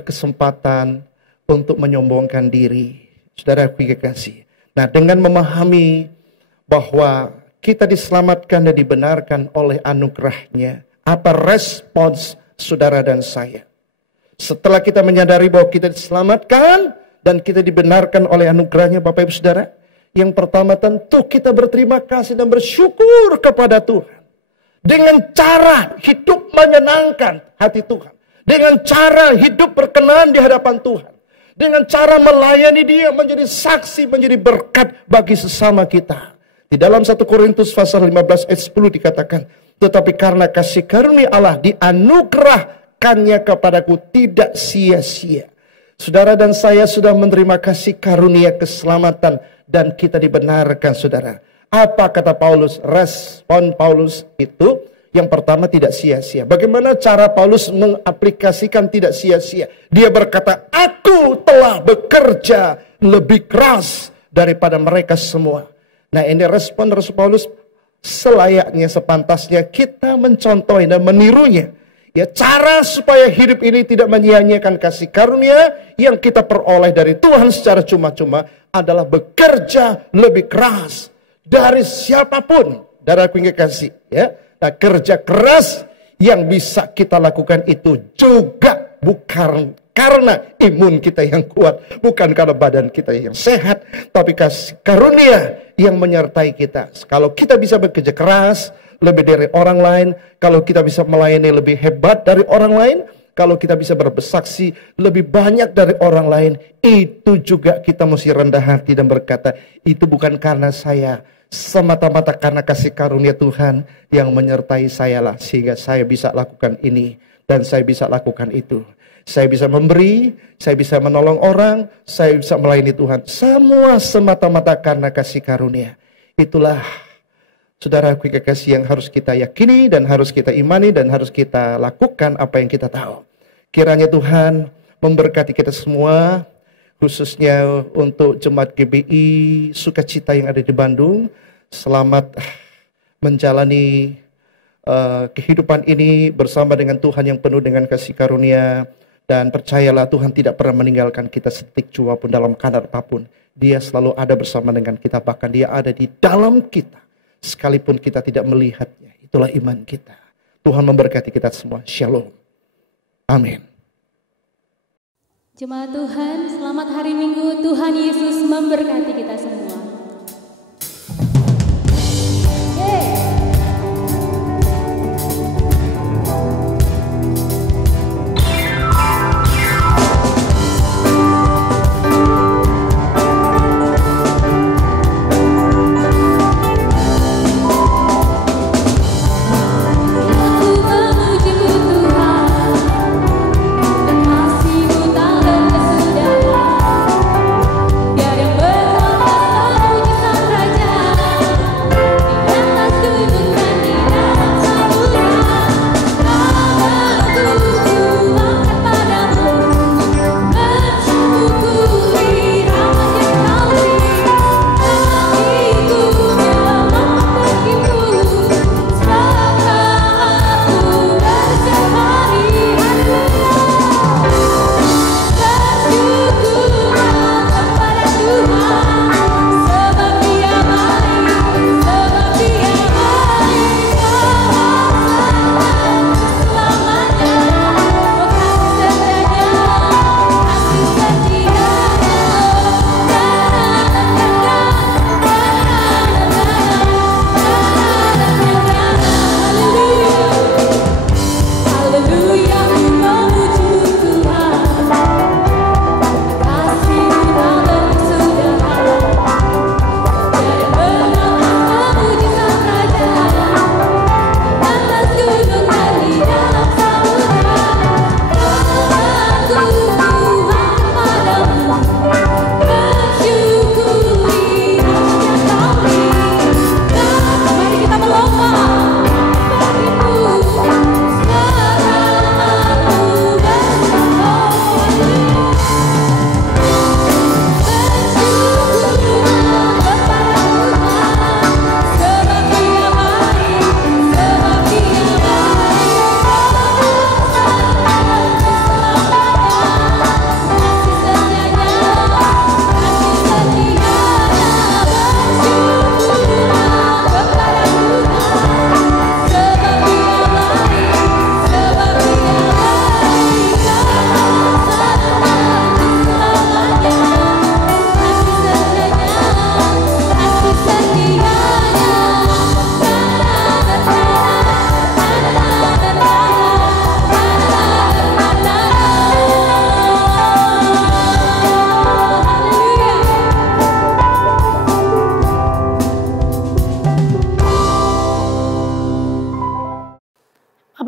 kesempatan untuk menyombongkan diri. Saudara kekasih. Nah, dengan memahami bahwa kita diselamatkan dan dibenarkan oleh anugerah-Nya, apa respons saudara dan saya? Setelah kita menyadari bahwa kita diselamatkan dan kita dibenarkan oleh anugerah-Nya, Bapak Ibu Saudara, yang pertama tentu kita berterima kasih dan bersyukur kepada Tuhan. Dengan cara hidup menyenangkan hati Tuhan. Dengan cara hidup berkenan di hadapan Tuhan. Dengan cara melayani Dia, menjadi saksi, menjadi berkat bagi sesama kita. Di dalam 1 Korintus pasal 15 ayat 10 dikatakan, tetapi karena kasih karunia Allah dianugerahkannya kepadaku tidak sia-sia. Saudara dan saya sudah menerima kasih karunia keselamatan dan kita dibenarkan, saudara. Apa kata Paulus? Respon Paulus itu yang pertama tidak sia-sia. Bagaimana cara Paulus mengaplikasikan tidak sia-sia? Dia berkata, aku telah bekerja lebih keras daripada mereka semua. Nah, ini respon Paulus selayaknya, sepantasnya kita mencontoh dan menirunya. Ya, cara supaya hidup ini tidak menyia-nyiakan kasih karunia yang kita peroleh dari Tuhan secara cuma-cuma adalah bekerja lebih keras dari siapapun. Saudaraku yang kekasih, ya. Nah, kerja keras yang bisa kita lakukan itu juga bukan karena imun kita yang kuat, bukan karena badan kita yang sehat, tapi kasih karunia yang menyertai kita. Kalau kita bisa bekerja keras lebih dari orang lain, kalau kita bisa melayani lebih hebat dari orang lain, kalau kita bisa bersaksi lebih banyak dari orang lain, itu juga kita mesti rendah hati dan berkata, itu bukan karena saya semata-mata karena kasih karunia Tuhan yang menyertai saya lah, sehingga saya bisa lakukan ini dan saya bisa lakukan itu. Saya bisa memberi, saya bisa menolong orang, saya bisa melayani Tuhan. Semua semata-mata karena kasih karunia. Itulah saudaraku kekasih yang harus kita yakini dan harus kita imani dan harus kita lakukan apa yang kita tahu. Kiranya Tuhan memberkati kita semua, khususnya untuk Jemaat GBI Sukacita yang ada di Bandung. Selamat menjalani kehidupan ini bersama dengan Tuhan yang penuh dengan kasih karunia. Dan percayalah Tuhan tidak pernah meninggalkan kita sedetik jua pun dalam keadaan apapun. Dia selalu ada bersama dengan kita, bahkan dia ada di dalam kita. Sekalipun kita tidak melihatnya. Itulah iman kita. Tuhan memberkati kita semua. Shalom. Amin. Jemaat Tuhan, selamat hari Minggu. Tuhan Yesus memberkati kita semua.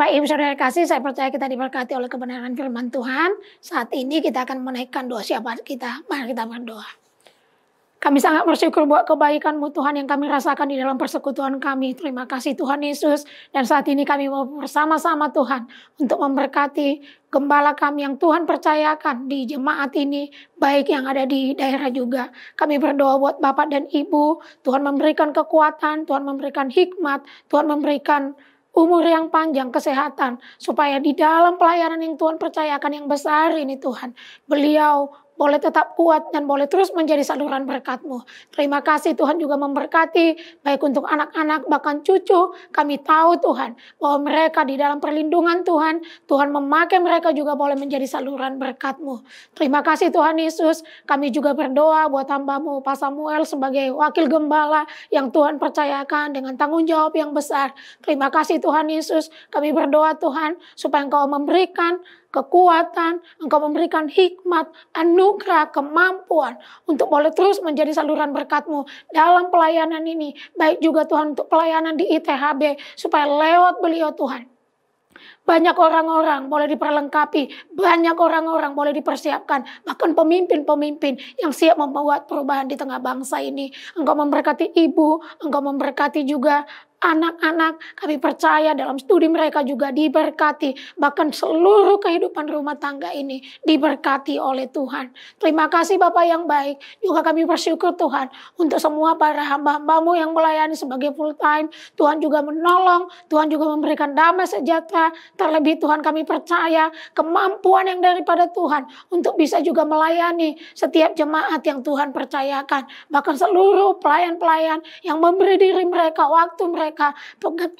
Bapak Ibu Saudara kasih, saya percaya kita diberkati oleh kebenaran firman Tuhan. Saat ini kita akan menaikkan doa syafaat kita. Mari kita berdoa. Kami sangat bersyukur buat kebaikan-Mu Tuhan yang kami rasakan di dalam persekutuan kami. Terima kasih Tuhan Yesus. Dan saat ini kami mau bersama-sama Tuhan untuk memberkati gembala kami yang Tuhan percayakan di jemaat ini, baik yang ada di daerah juga. Kami berdoa buat Bapak dan Ibu, Tuhan memberikan kekuatan, Tuhan memberikan hikmat, Tuhan memberikan umur yang panjang, kesehatan, supaya di dalam pelayanan yang Tuhan percayakan yang besar ini Tuhan, beliau boleh tetap kuat dan boleh terus menjadi saluran berkat-Mu. Terima kasih Tuhan juga memberkati baik untuk anak-anak bahkan cucu. Kami tahu Tuhan bahwa mereka di dalam perlindungan Tuhan, Tuhan memakai mereka juga boleh menjadi saluran berkat-Mu. Terima kasih Tuhan Yesus. Kami juga berdoa buat hamba-Mu Pak Samuel sebagai wakil gembala yang Tuhan percayakan dengan tanggung jawab yang besar. Terima kasih Tuhan Yesus. Kami berdoa Tuhan supaya Engkau memberikan kekuatan, Engkau memberikan hikmat, anugerah, kemampuan untuk boleh terus menjadi saluran berkat-Mu dalam pelayanan ini. Baik juga Tuhan untuk pelayanan di ITHB, supaya lewat beliau Tuhan, banyak orang-orang boleh diperlengkapi, banyak orang-orang boleh dipersiapkan, bahkan pemimpin-pemimpin yang siap membuat perubahan di tengah bangsa ini. Engkau memberkati ibu, Engkau memberkati juga anak-anak. Kami percaya dalam studi mereka juga diberkati, bahkan seluruh kehidupan rumah tangga ini diberkati oleh Tuhan. Terima kasih Bapak yang baik. Juga kami bersyukur Tuhan untuk semua para hamba-Hamba-Mu yang melayani sebagai full time. Tuhan juga menolong, Tuhan juga memberikan damai sejahtera. Terlebih Tuhan, kami percaya kemampuan yang daripada Tuhan untuk bisa juga melayani setiap jemaat yang Tuhan percayakan. Bahkan seluruh pelayan-pelayan yang memberi diri mereka, waktu mereka,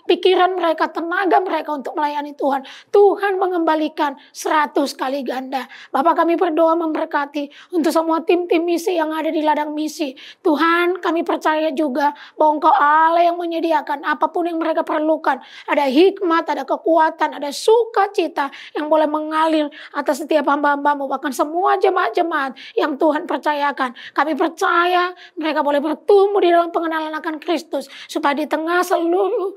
pikiran mereka, tenaga mereka untuk melayani Tuhan. Tuhan mengembalikan 100 kali ganda. Bapak, kami berdoa memberkati untuk semua tim-tim misi yang ada di ladang misi. Tuhan, kami percaya juga bahwa Engkau Allah yang menyediakan apapun yang mereka perlukan. Ada hikmat, ada kekuatan, ada sukacita yang boleh mengalir atas setiap hamba-hamba-Mu, bahkan semua jemaat-jemaat yang Tuhan percayakan. Kami percaya mereka boleh bertumbuh di dalam pengenalan akan Kristus, supaya di tengah seluruh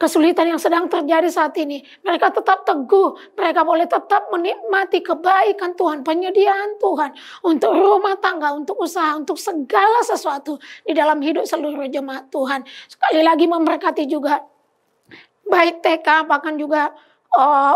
kesulitan yang sedang terjadi saat ini, mereka tetap teguh, mereka boleh tetap menikmati kebaikan Tuhan, penyediaan Tuhan untuk rumah tangga, untuk usaha, untuk segala sesuatu di dalam hidup seluruh jemaat Tuhan. Sekali lagi memberkati juga baik TK, bahkan juga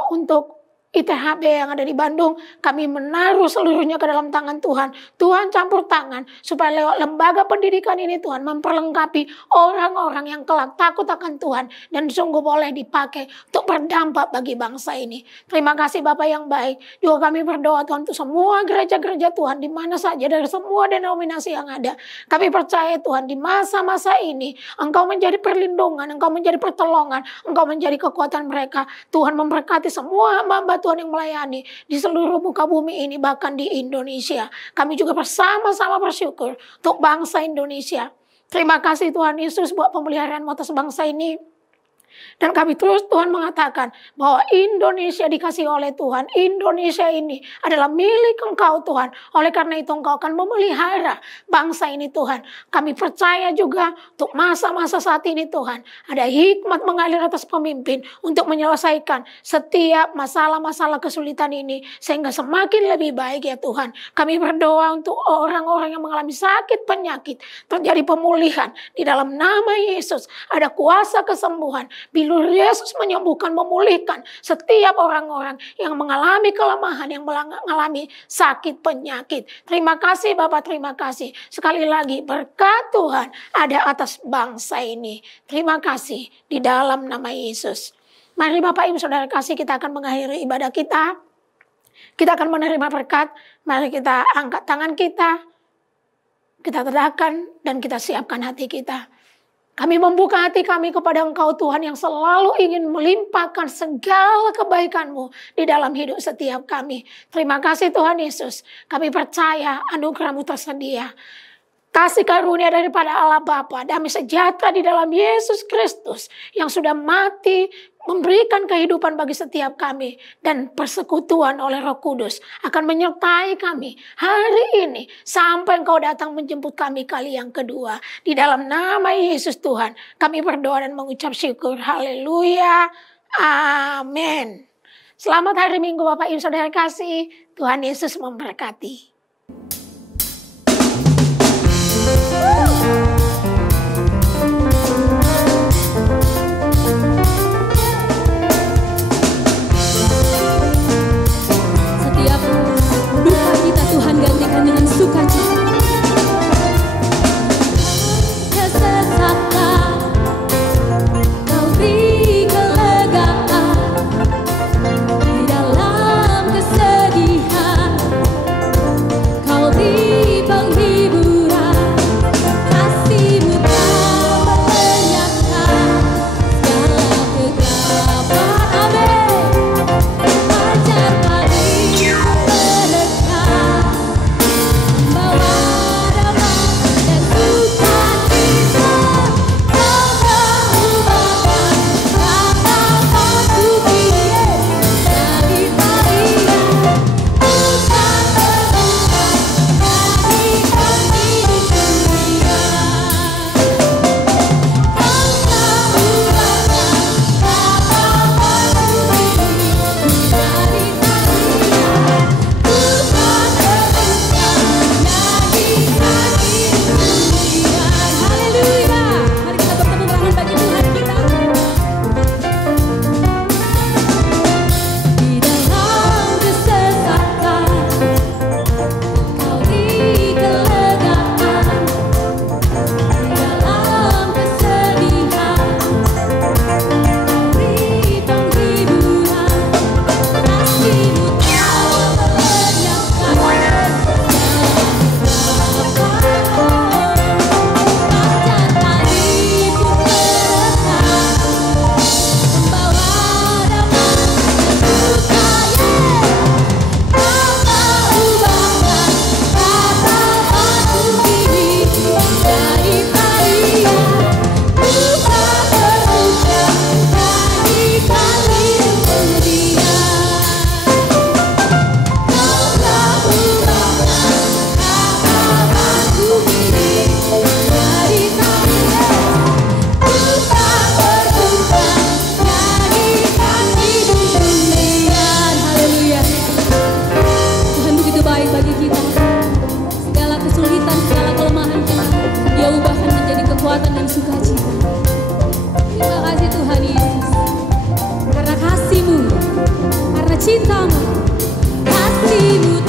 untuk ITHB yang ada di Bandung, kami menaruh seluruhnya ke dalam tangan Tuhan. Tuhan campur tangan supaya lewat lembaga pendidikan ini Tuhan memperlengkapi orang-orang yang kelak takut akan Tuhan dan sungguh boleh dipakai untuk berdampak bagi bangsa ini. Terima kasih Bapak yang baik. Juga kami berdoa Tuhan untuk semua gereja-gereja Tuhan di mana saja dari semua denominasi yang ada. Kami percaya Tuhan di masa-masa ini Engkau menjadi perlindungan, Engkau menjadi pertolongan, Engkau menjadi kekuatan mereka. Tuhan memberkati semua hamba-hamba Tuhan yang melayani di seluruh muka bumi ini, bahkan di Indonesia. Kami juga bersama-sama bersyukur untuk bangsa Indonesia. Terima kasih Tuhan Yesus buat pemeliharaan atas bangsa ini. Dan kami terus Tuhan mengatakan bahwa Indonesia dikasih oleh Tuhan. Indonesia ini adalah milik Engkau Tuhan. Oleh karena itu Engkau akan memelihara bangsa ini Tuhan. Kami percaya juga untuk masa-masa saat ini Tuhan, ada hikmat mengalir atas pemimpin untuk menyelesaikan setiap masalah-masalah kesulitan ini. Sehingga semakin lebih baik ya Tuhan. Kami berdoa untuk orang-orang yang mengalami sakit penyakit, terjadi pemulihan di dalam nama Yesus. Ada kuasa kesembuhan. Bilur Yesus menyembuhkan, memulihkan setiap orang-orang yang mengalami kelemahan, yang mengalami sakit penyakit. Terima kasih Bapak, terima kasih. Sekali lagi berkat Tuhan ada atas bangsa ini. Terima kasih di dalam nama Yesus. Mari Bapak Ibu Saudara kasih, kita akan mengakhiri ibadah kita. Kita akan menerima berkat. Mari kita angkat tangan kita. Kita tegakkan dan kita siapkan hati kita. Kami membuka hati kami kepada Engkau Tuhan yang selalu ingin melimpahkan segala kebaikan-Mu di dalam hidup setiap kami. Terima kasih Tuhan Yesus. Kami percaya anugerah-Mu tersedia. Kasih karunia daripada Allah Bapa, damai sejahtera di dalam Yesus Kristus yang sudah mati, memberikan kehidupan bagi setiap kami, dan persekutuan oleh Roh Kudus akan menyertai kami hari ini sampai Engkau datang menjemput kami kali yang kedua. Di dalam nama Yesus Tuhan kami berdoa dan mengucap syukur. Haleluya. Amin. Selamat hari Minggu Bapak Ibu Saudara kasih. Tuhan Yesus memberkati. Setiap duka kita Tuhan gantikan dengan sukacita. Kesesatan Kau beri kelegaan di dalam kesedihan. kasih-Mu